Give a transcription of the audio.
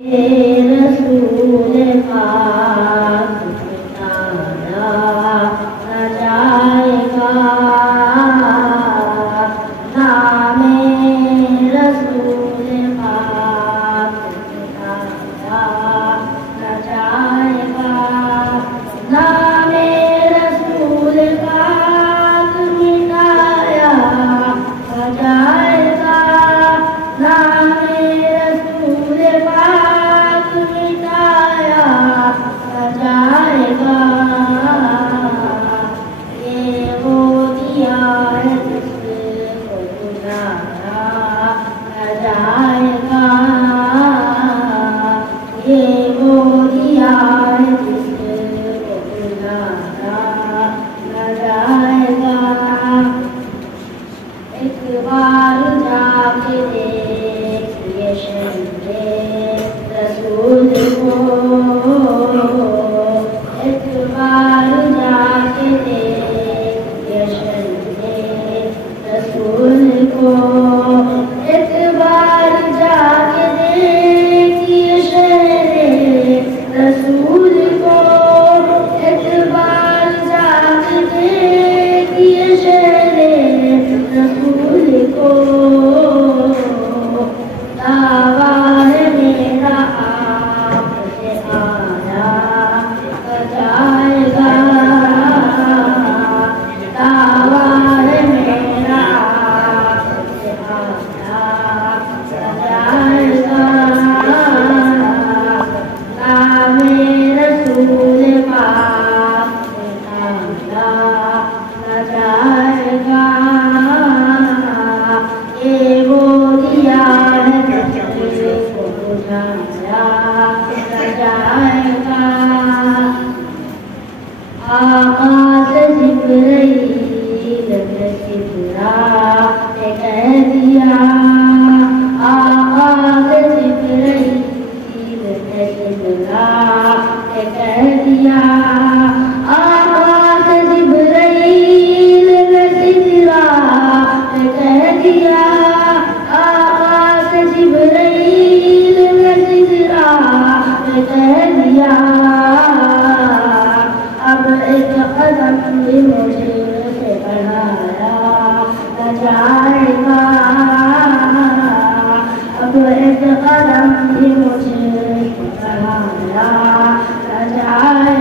रसूल पाक मिटाया न जाएगा, नामे रसूल पाक मिटाया न जाएगा, नामे रसूल पाक मिटाया न जाएगा, नामे रसूल पाक मिटाया न जाएगा। ये वो दिया है जिसको बुलाया न जाएगा, ये वो दिया है जिसको बुलाया न जाएगा। एक बार जाके देखिए शहरे रसूल को, एक बार जाके देखिए शहरे रसूल को, एक बार जाके देखिए शहरे रसूल को, एक बार जाके देखिए शहरे रसूल को। दावा है मेरा आपसे आया न जाएगा, दावा है मेरा आपसे आया न जाएगा, नामे रसूल पाक मिटाया न जाएगा। ये वो दिया है जिसको बुझाया न जाएगा। आकाश जिब्राइल ने सिदरा ने कह दिया, आकाश जिब्राइल ने सिदरा ने कह दिया, आकाश जिब्राइल ने सिदरा ने कह दिया, आकाश जिब्राइल ने सिदरा ने कह दिया। अब एक कदम भी मुझसे बढ़ाया न जाएगा, अब एक कदम भी मुझसे बढ़ाया न जाएगा।